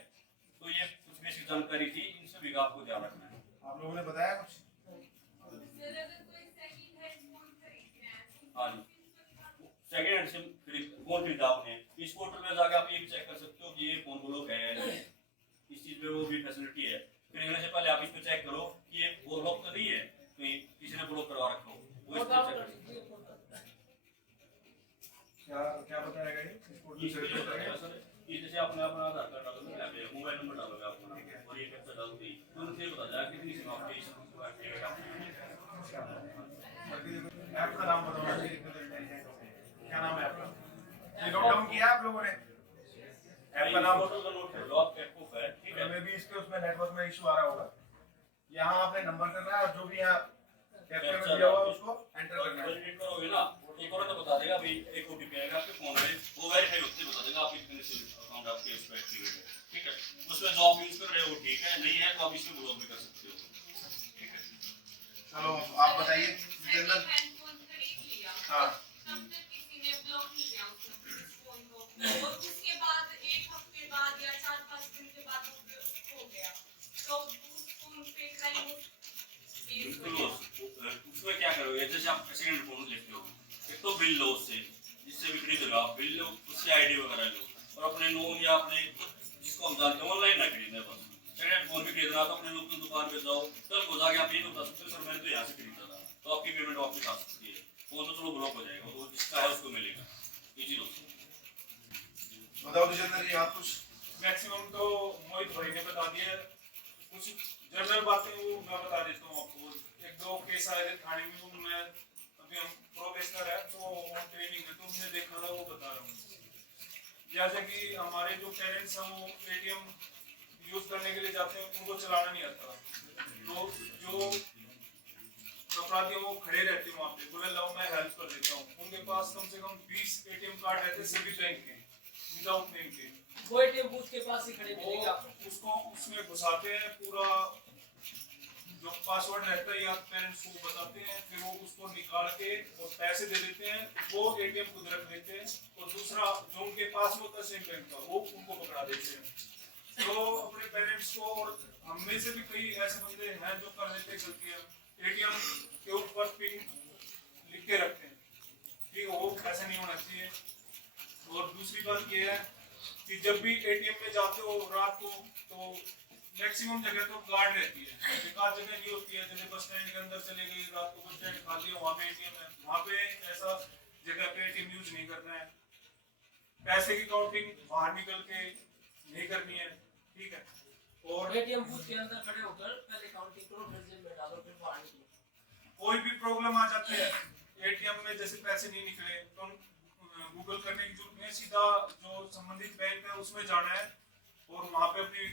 तो ये कुछ बेसिक जानकारी थी, इन सभी का आपको ध्यान रखना है। आप लोगों ने बताया कुछ? हाँ जी, सेकेंड हैंड सिम फोन खरीदा आपने, इस पोर्टल में जाकर आप ये चेक कर सकते हो कि ये फोन ब्लॉक है या नहीं। इस चीज में वो भी फैसिलिटी है। खरीदने से पहले आप इसको चेक करो कि ये ब्लॉक तो नहीं है, तो किसी ने ब्लॉक करवा रखा हो, वो इसको चेक कर सकते हो। क्या बताया गया इस पोर्टल से रिलेटेड है? सर ये जैसे आपने अपना आधार कार्ड डालोगे, मोबाइल नंबर डालोगे अपना, और ये कैप्चा डालोगे तो उनसे पता चलेगा कितनी सिम आपकी ऐप का नाम बताओ, क्या नाम है आपका? ये नोट डाउन किया आप लोगों ने? ऐप का नाम नोट कर लो, आप कैपकूफ है, ठीक है। मे भी इसके उसमें नेटवर्क में इशू आ रहा होगा। यहाँ आपने नंबर करना है और जो भी यहाँ कैप्चर में दिया हुआ है उसको एंटर करना है। वैलिडेट करोगे ना, एक और तो बता देगा भाई एक OTP आएगा आपके फोन में, वो वेरीफाई होते बता देगा आपकी कितने सिम अकाउंट आपके इस पे एक्टिवेट है, ठीक है। उसमें जो आप यूज कर रहे हो ठीक है, नहीं है तो आप इसमें ब्लॉक भी कर सकते हो, ठीक है। चलो आप बताइए जनरल। हाँ, तब तक किसी ने ब्लॉक नहीं किया उस फोन को, और उसके बाद एक हफ्ते बाद या 4-5 दिन के बाद हो गया, तो उस फोन पे क्राइम उसमें क्या करोगे, जैसे आप सेकंड फोन लेते हो, एक तो बिल लो उससे, जिससे भी खरीद रहे हो आप, बिल लो उससे आईडी वगैरह लो, और अपने नोन या अपने जिसको हम जानते हैं ऑनलाइन ना खरीदना है। बस सेकंड फोन भी खरीदना तो अपने लोकल दुकान पे जाओ, कल को जाके आप ये बता सकते हो सर मैंने तो यहाँ से खरीदा था, तो आपकी पेमेंट वापस आ सकती है। वो तो चलो ब्लॉक हो जाएगा, वो जिसका है उसको मिलेगा, इजी लो। बताओ जितेंद्र जी आप कुछ। मैक्सिमम तो मोहित भाई ने बता दिया, कुछ जनरल बातें वो मैं बता देता हूँ आपको। एक दो केस आए थे थाने में, उनमें अभी हम प्रोबेशनर है तो ऑन ट्रेनिंग है, तो हमने देखा था वो बता रहा हूँ। जैसे कि हमारे जो पेरेंट्स हैं वो ATM यूज करने के लिए जाते हैं, उनको चलाना नहीं आता, तो जो अपराधी वो खड़े रहते हैं वहाँ पे, बोले लो मैं हेल्प कर देता हूँ। उनके पास कम से कम 20 ATM कार्ड रहते सभी बैंक के, विदाउट नेम के। वो ATM बूथ के पास ही खड़े मिलेगा, उसको उसमें घुसाते हैं, पूरा जो पासवर्ड रहता है या पेरेंट्स को बताते हैं, फिर वो उसको निकाल के और पैसे दे देते हैं, वो ATM खुद रख देते हैं, और दूसरा जो उनके पास होता है सेम बैंक का वो उनको पकड़ा देते हैं। तो अपने पेरेंट्स को, और हम में से भी कई ऐसे बंदे हैं जो कर देते हैं गलतियां, ATM के ऊपर पिन लिख के रखते हैं, ठीक है, वो ऐसा नहीं होना चाहिए। और दूसरी बात ये है कि जब भी ATM में जाते हो रात को, तो मैक्सिमम जगह तो गार्ड रहती है, एकाध जगह नहीं होती है। जैसे बस स्टैंड के अंदर चले गए, रात को बस स्टैंड खाली है, वहाँ पे ATM है, वहाँ पे ऐसा जगह पे ATM यूज नहीं करना है। पैसे की काउंटिंग बाहर निकल के नहीं करनी है, ठीक है। और ATM बूथ के अंदर खड़े होकर पहले काउंटिंग करो, फिर जेब में डालो, फिर बाहर निकलो। कोई भी प्रॉब्लम आ जाती है ATM में, जैसे पैसे नहीं निकले, तो गूगल करने की जरूरत नहीं, सीधा जो संबंधित बैंक है उसमें जाना है और वहाँ पे अपनी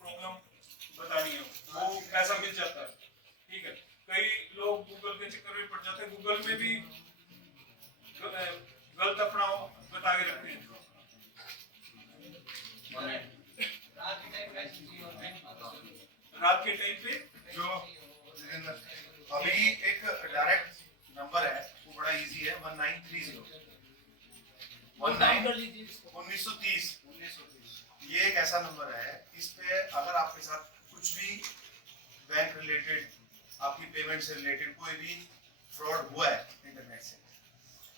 प्रॉब्लम बतानी है, वो पैसा मिल जाता है, ठीक है। कई लोग गूगल के चक्कर में पड़ जाते हैं, गूगल में भी गलत अपना बता के रखते हैं। रात के टाइम पे जो जितेंद्र, अभी एक डायरेक्ट नंबर है वो बड़ा इजी है, 1930 1930। ये एक ऐसा नंबर है, इस पे अगर आपके साथ कुछ भी बैंक रिलेटेड आपकी पेमेंट से रिलेटेड कोई भी फ्रॉड हुआ है इंटरनेट से,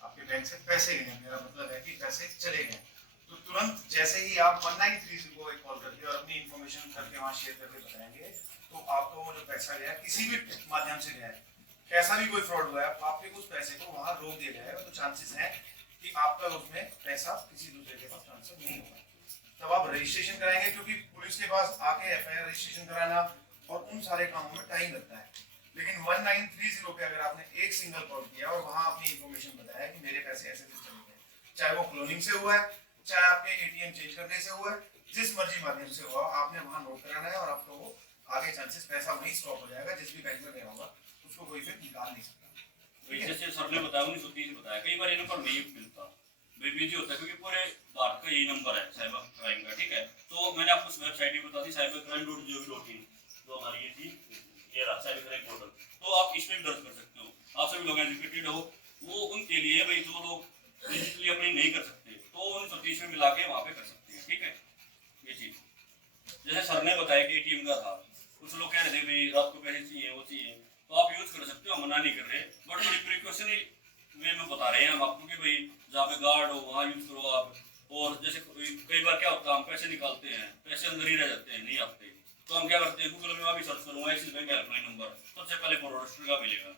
आपके बैंक से पैसे गए हैं, मेरा मतलब है कि पैसे चले गए, तो तुरंत जैसे ही आप 1930 को एक कॉल करके और अपनी इंफॉर्मेशन करके वहाँ शेयर करके बताएंगे, तो आपको वो जो पैसा गया किसी भी माध्यम से गया है, कैसा भी कोई फ्रॉड हुआ है, आपके उस पैसे को वहाँ रोक दिया जाएगा, तो चांसेस है कि आपका उसमें पैसा किसी दूसरे के पास ट्रांसफर नहीं होगा। तब आप रजिस्ट्रेशन कराएंगे, क्योंकि पुलिस के पास आके एफआईआर रजिस्ट्रेशन कराना और उन सारे कामों में टाइम लगता है। लेकिन 1930 पे अगर आपने एक सिंगल कॉल किया और वहां अपनी इंफॉर्मेशन बताया कि मेरे पैसे ऐसे चले गए, चाहे वो क्लोनिंग से हुआ है, चाहे आपके एटीएम चेंज करने से हुआ है, जिस मर्जी माध्यम से हुआ, आपने वहां नोट कराना है और आपको वो आगे चांसेस पैसा वहीं स्टॉप हो जाएगा, जिस भी बैंक में गया होगा उसको कोई फिर निकाल नहीं सकता। जैसे सर ने बताया 1930 बताया, कई बार ये नंबर नहीं मिलता, बिजी होता है, क्योंकि पूरे भारत का यही नंबर है साइबर क्राइम का, ठीक है। तो मैंने आपको वेबसाइट भी बता दी cybercrime.gov.in, जो हमारी ये थी, ये रहा साइबर क्राइम पोर्टल, तो आप इस पे भी दर्ज कर सकते हो। आप सभी लोग एजुकेटेड हो, वो उनके लिए भाई जो लोग डिजिटली अपनी नहीं कर सकते, तो उन 1930 में मिला के वहाँ पे कर सकते हैं, ठीक है। ये चीज जैसे सर ने बताया कि एटीएम का था, कुछ लोग कह रहे थे भाई रात को पैसे चाहिए, वो चाहिए, तो आप यूज कर सकते हो, मना नहीं कर रहे, बट थोड़ी प्रिकॉशनरी वे में बता रहे हैं हम आपको कि भाई जहाँ पे गार्ड हो वहाँ यूज करो आप। और जैसे कई बार क्या होता है, हम पैसे निकालते हैं, पैसे अंदर ही रह जाते हैं, नहीं आते, तो हम क्या करते हैं, गूगल में भी सर्च करूंगा एक्सिस बैंक हेल्पलाइन नंबर, सबसे पहले प्रोडक्टर का मिलेगा।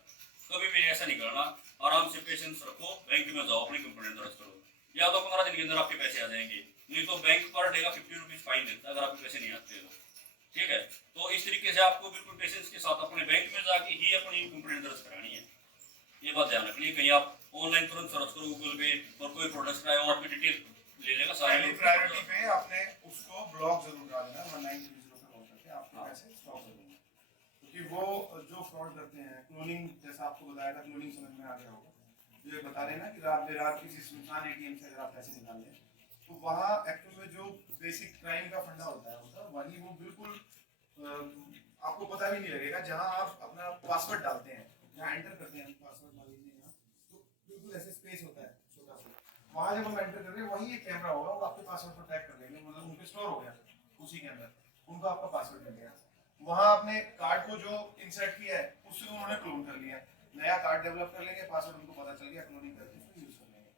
कभी भी ऐसा नहीं करना, आराम से पेशेंस रखो, बैंक में जाओ, अपनी कंप्लेंट दर्ज करो, या तो 15 दिन के अंदर आपके पैसे आ जाएंगे, नहीं तो बैंक पर डे का 50 रुपीज फाइन देता है अगर आपके पैसे नहीं आते तो, ठीक है। तो इस तरीके से आपको बिल्कुल पेशेंस के साथ अपने बैंक में जाके ही अपनी कंप्लेंट दर्ज करानी है, ये बात ध्यान रखनी है। कहीं आप ऑनलाइन तुरंत सर्च करो गूगल पे और कोई प्रोडक्ट आए और आपकी डिटेल ले लेगा सारी, प्रायोरिटी पे आपने उसको ब्लॉक जरूर डाल देना, 1930 पे कॉल करके आपके पैसे स्टॉप कर देंगे, क्योंकि वो जो फ्रॉड करते हैं, क्लोनिंग जैसा आपको बताया था, क्लोनिंग समझ में आ गया होगा, जो बता रहे हैं ना कि रात बेरात किसी सुनसान एटीएम से अगर आप पैसे निकाल लें, तो वहाँ एक्चुअल में जो बेसिक क्राइम का फंडा होता है वही वो बिल्कुल आपको पता भी नहीं लगेगा, जहाँ आप अपना पासवर्ड डालते हैं, जहाँ एंटर करते हैं पासवर्ड मान लीजिए यहाँ, तो बिल्कुल ऐसे स्पेस होता है छोटा सा, वहाँ जब हम एंटर कर रहे हैं वहीं एक कैमरा होगा, वो आपके पासवर्ड को ट्रैक कर लेंगे, मतलब उनके स्टोर हो गया उसी के अंदर, उनको आपका पासवर्ड मिल गया। वहाँ आपने कार्ड को जो इंसर्ट किया है उससे उन्होंने क्लोन कर लिया, नया कार्ड डेवलप कर लेंगे, पासवर्ड उनको पता चल गया, क्लोनिंग करके उसको यूज कर लेंगे।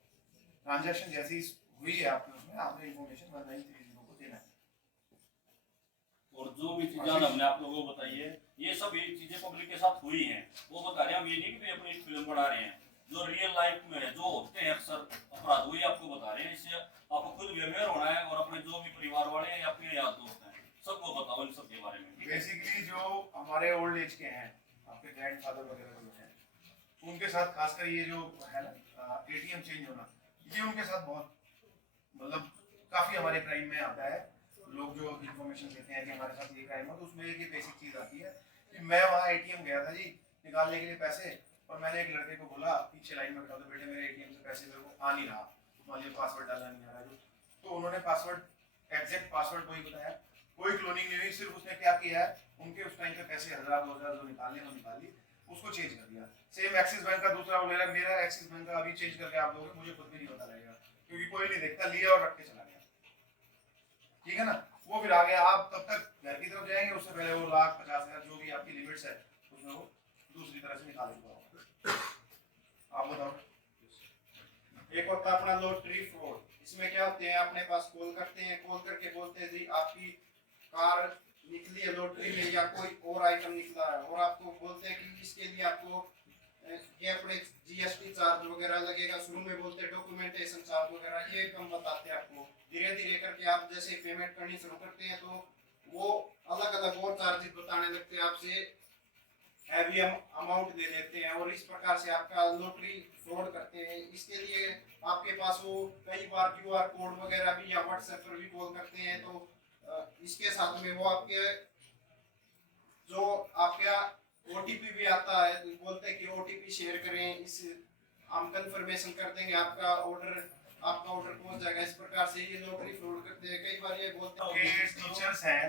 ट्रांजैक्शन जैसी हुई है आपके उसमें, आपने इन्फॉर्मेशन 1930 को देना है। और जो भी चीजें हमने आप लोगों को बताई है, ये सब ये चीजें पब्लिक के साथ हुई हैं, वो बता रहे हैं, हम ये नहीं कि अपनी फिल्म बना रहे हैं, जो रियल लाइफ में है, जो होते हैं अक्सर अपराध, वही आपको बता रहे हैं। इससे आपको खुद अवेयर होना है और अपने जो भी परिवार वाले हैं या अपने यार दोस्त हैं सबको बताओ इन सब के बारे में। बेसिकली जो हमारे ओल्ड एज के हैं, आपके ग्रैंडफादर वगैरह जो हैं, उनके साथ खासकर ये जो है ना एटीएम चेंज होना, ये उनके साथ बहुत मतलब काफी हमारे क्राइम में आता है। लोग जो इन्फॉर्मेशन देते हैं कि हमारे साथ ये क्राइम हो, तो उसमें एक बेसिक चीज आती है कि मैं वहाँ एटीएम गया था जी निकालने के लिए पैसे, और मैंने एक लड़के को बोला पीछे लाइन में बैठा, तो बेटे मेरे एटीएम से पैसे मेरे को आ नहीं रहा, मान लीजिए पासवर्ड डालना नहीं आ रहा, तो उन्होंने पासवर्ड एग्जैक्ट पासवर्ड वही बताया, कोई क्लोनिंग नहीं हुई, सिर्फ उसने क्या किया है, उनके उस टाइम पे पैसे 1000-2000 जो निकालने वो निकाल ली, उसको चेंज कर दिया। सेम एक्सिस बैंक का दूसरा वो ले रहा, मेरा एक्सिस बैंक का अभी चेंज करके आप दोगे, मुझे खुद भी नहीं पता लगेगा, क्योंकि कोई नहीं देखता, लिया और रख के चला गया, ठीक है ना। वो फिर आ गया, आप तब तक घर की तरफ जाएंगे, उससे पहले वो 1,50,000 जो भी आपकी लिमिट्स है उसमें वो दूसरी तरह से निकाल देगा। आप बताओ। एक होता है अपना लॉटरी फ्रॉड, इसमें क्या होते हैं, अपने पास कॉल करते हैं, कॉल करके बोलते हैं जी आपकी कार निकली है लॉटरी में या कोई और आइटम निकला है, और आपको बोलते हैं कि इसके लिए आपको ये अपने जीएसटी चार्ज वगैरह लगेगा, शुरू में बोलते हैं डॉक्यूमेंटेशन चार्ज वगैरह, ये कम बताते हैं आपको। धीरे धीरे करके आप जैसे पेमेंट करनी शुरू करते हैं तो वो अलग अलग और चार्जेस बताने लगते हैं, आपसे हैवी अमाउंट दे देते हैं, और इस प्रकार से आपका लॉटरी फ्रॉड करते हैं। इसके लिए आपके पास वो कई बार क्यूआर कोड वगैरह भी या व्हाट्सएप पर भी कॉल करते हैं, तो इसके साथ में वो आपके जो आपका ओटीपी भी आता है, बोलते हैं कि ओटीपी शेयर करें, इस हम कंफर्मेशन कर देंगे आपका ऑर्डर पहुंच जाएगा। इस प्रकार से ये लॉटरी फ्रॉड करते हैं। कई बार ये बोलते हैं टीचर्स हैं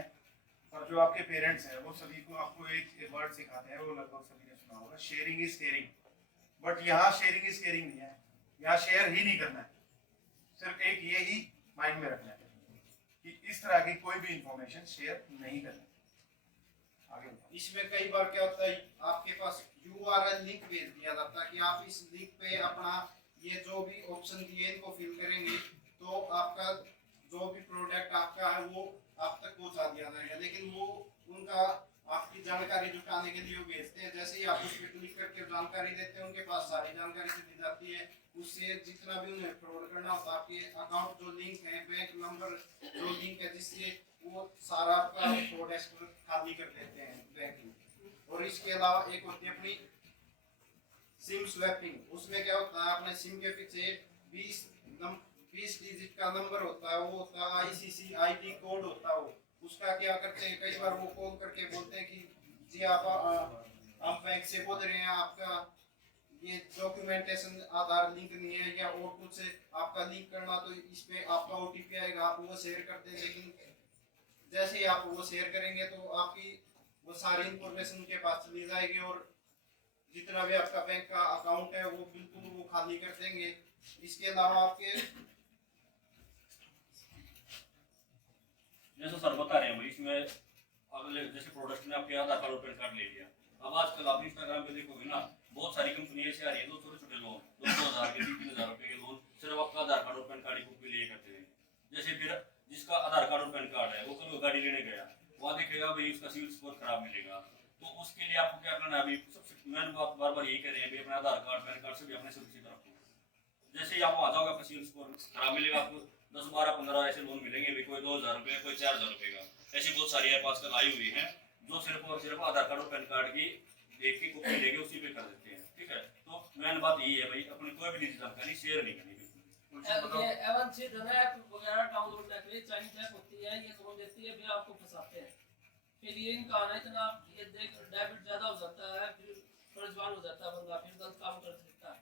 और जो आपके पेरेंट्स हैं, वो सभी को आपको एक वर्ड सिखाते हैं, वो लगभग सभी ने सुना होगा, शेयरिंग इज केयरिंग। बट यहाँ शेयरिंग इज केयरिंग नहीं है, यहाँ शेयर ही नहीं करना है, सिर्फ एक ये ही माइंड में रखना है कि इस तरह की कोई भी इंफॉर्मेशन शेयर नहीं करना। आगे इसमें कई बार क्या होता है, आपके पास URL लिंक भेज दिया जाता है कि आप इस लिंक पे अपना ये जो भी ऑप्शन दिए इनको फिल करेंगे तो आपका जो भी प्रोडक्ट आपका है वो आप तक पहुंचा दिया जाएगा। लेकिन वो उनका आपकी जानकारी जुटाने के लिए वो भेजते हैं, जैसे ही आप उस पर क्लिक करके जानकारी देते हैं उनके पास सारी जानकारी से दी जाती है। उससे जितना भी उन्हें फ्रॉड करना होता है, आपके अकाउंट जो लिंक है, बैंक नंबर जो लिंक है, जिससे वो सारा आपका प्रोडक्ट खाली कर देते हैं बैंक में। और इसके अलावा एक होती है अपनी सिम स्वैपिंग। उसमें क्या होता है, अपने सिम के पीछे 20 डिजिट का नंबर होता है, वो होता है ICC ID कोड होता है। वो उसका क्या करते हैं, कई बार वो कॉल करके बोलते हैं कि जी आप बैंक से बोल रहे हैं, आपका ये डॉक्यूमेंटेशन आधार लिंक नहीं है या और कुछ आपका लिंक करना, तो इस पे आपका OTP आएगा, आप वो शेयर करते हैं। लेकिन जैसे ही आप वो शेयर करेंगे तो आपकी वो सारी इंफॉर्मेशन उनके पास चली जाएगी और जितना भी आपका बैंक का अकाउंट है वो बिल्कुल वो खाली कर देंगे। इसके अलावा आपके जैसा सर बता रहे हैं भाई, इसमें अगले जैसे प्रोडक्ट ने आपके आधार कार्ड और पैन कार्ड ले लिया। अब आजकल आप इंस्टाग्राम पे देखोगे ना, बहुत सारी कंपनी ऐसी आ रही है, दो छोटे छोटे लोन 2,000 के 3,000 रुपए के लोन सिर्फ आपका आधार कार्ड और पैन कार्ड की कॉपी लिए करते हैं। जैसे फिर जिसका आधार कार्ड और पैन कार्ड है वो कल वो गाड़ी लेने गया, वहाँ देखेगा भाई उसका सिविल स्कोर खराब मिलेगा। तो उसके लिए आपको क्या करना है, अभी सबसे मेन बात बार बार यही कह रहे हैं भाई, अपना आधार कार्ड पैन कार्ड से भी अपने सुरक्षित रखो। जैसे ही आप आ जाओगे आपका सिविल स्कोर खराब मिलेगा, आपको 10, 12, 15 ऐसे लोन मिलेंगे भी, कोई 2,000 रुपये, कोई 4,000 रुपये का। ऐसी बहुत सारी ऐप आजकल आई हुई है जो सिर्फ और सिर्फ आधार कार्ड और पैन कार्ड की देख के कॉपी लेके उसी पे कर देते हैं। ठीक है, तो मेन बात यही है भाई, अपनी कोई भी निजी जानकारी शेयर नहीं करनी। ये एवन से जो है ऐप वगैरह डाउनलोड करके चाइनीज ऐप होती है, ये लोन देती है, फिर आपको फंसाते हैं। फिर ये इनका आना इतना ये देख डेबिट ज्यादा हो जाता है, फिर फर्जवान हो जाता है बंदा, फिर गलत काम कर सकता है।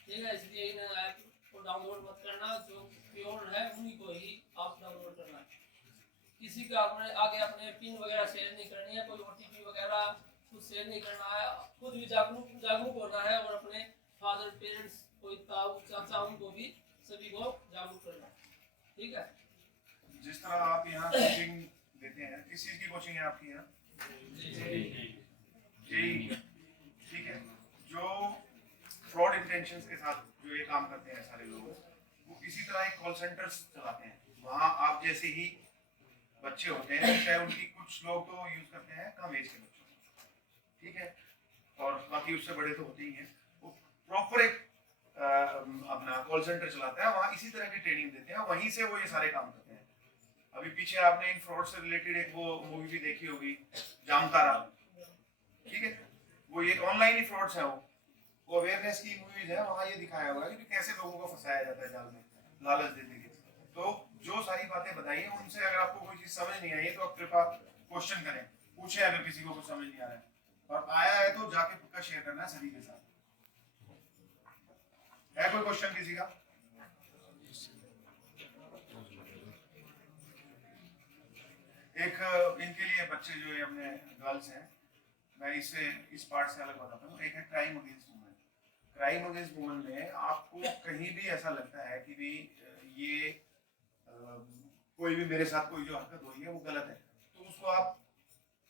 ठीक है, इसलिए इन ऐप को डाउनलोड मत करना, जो प्योर है उन्हीं को ही आप डाउनलोड करना है। किसी का आगे अपने पिन वगैरह शेयर नहीं करनी है, कोई OTP वगैरह कुछ शेयर नहीं करना है। खुद भी जागरूक होना है और अपने फादर पेरेंट्स कोई ताऊ चाचा उनको भी सभी को जागरूक करना है। ठीक है, जिस तरह आप यहाँ कोचिंग देते हैं, किस चीज़ की कोचिंग है आपकी यहाँ? जी, ठीक है। जो फ्रॉड इंटेंशंस के साथ जो ये काम करते हैं सारे लोग, वो इसी तरह एक कॉल सेंटर्स चलाते हैं। वहाँ आप जैसे ही बच्चे होते हैं, चाहे उनकी कुछ लोग तो यूज करते हैं कम एज के बच्चों को, ठीक है, और बाकी उससे बड़े तो होते ही हैं। वो प्रॉपर एक अपना कॉल सेंटर चलाता है, वहाँ इसी तरह की ट्रेनिंग देते हैं, वहीं से वो ये सारे काम करते हैं। अभी पीछे आपने इन फ्रॉड से रिलेटेड एक वो मूवी भी देखी होगी, जामतारा, ठीक है, वो ये ऑनलाइन ही फ्रॉड्स है। वो अवेयरनेस की मूवीज है, वहाँ ये दिखाया हुआ है कि कैसे लोगों को फंसाया जाता है जाल में, लालच देते के। तो जो सारी बातें बताई हैं उनसे अगर आपको कोई चीज समझ नहीं आई है तो आप कृपया क्वेश्चन करें, पूछें अगर किसी को कुछ समझ नहीं आ रहा है, और आया है तो जाके पक्का शेयर करना है सभी के साथ। है कोई क्वेश्चन किसी का? एक इनके लिए बच्चे जो है अपने गर्ल्स हैं, मैं इस पार्ट से अलग बताता हूँ। एक है crime against women. Crime against women में आपको कहीं भी ऐसा लगता है कि भी ये कोई भी मेरे साथ कोई जो हरकत हुई है वो गलत है, तो उसको आप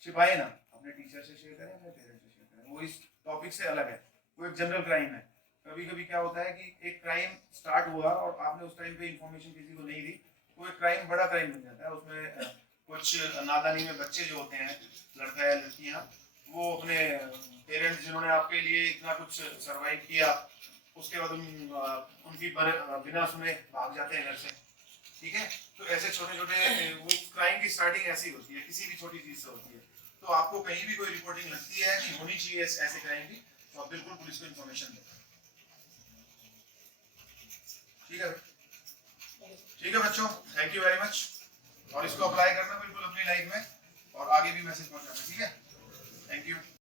छिपाए ना, अपने टीचर से शेयर करें, अपने पेरेंट्स से शेयर करें। वो इस टॉपिक से अलग है, वो एक जनरल क्राइम है। कभी कभी क्या होता है कि एक क्राइम स्टार्ट हुआ और आपने उस टाइम पे इंफॉर्मेशन किसी को नहीं दी, तो एक क्राइम बड़ा क्राइम बन जाता है। उसमें कुछ नादानी में बच्चे जो होते हैं, लड़का या लड़कियां, वो अपने पेरेंट्स जिन्होंने आपके लिए इतना कुछ सरवाइव किया, उसके बाद उनकी बिना सुने भाग जाते हैं घर से, ठीक है। तो ऐसे छोटे छोटे वो क्राइम की स्टार्टिंग ऐसी होती है, किसी भी छोटी चीज से होती है। तो आपको कहीं भी कोई रिपोर्टिंग लगती है कि होनी चाहिए ऐसे क्राइम की, तो आप बिल्कुल पुलिस को इन्फॉर्मेशन दें। ठीक है बच्चों, थैंक यू वेरी मच। और इसको अप्लाई करना बिल्कुल अपनी लाइफ में, और आगे भी मैसेज पहुंचाना, ठीक है। Thank you.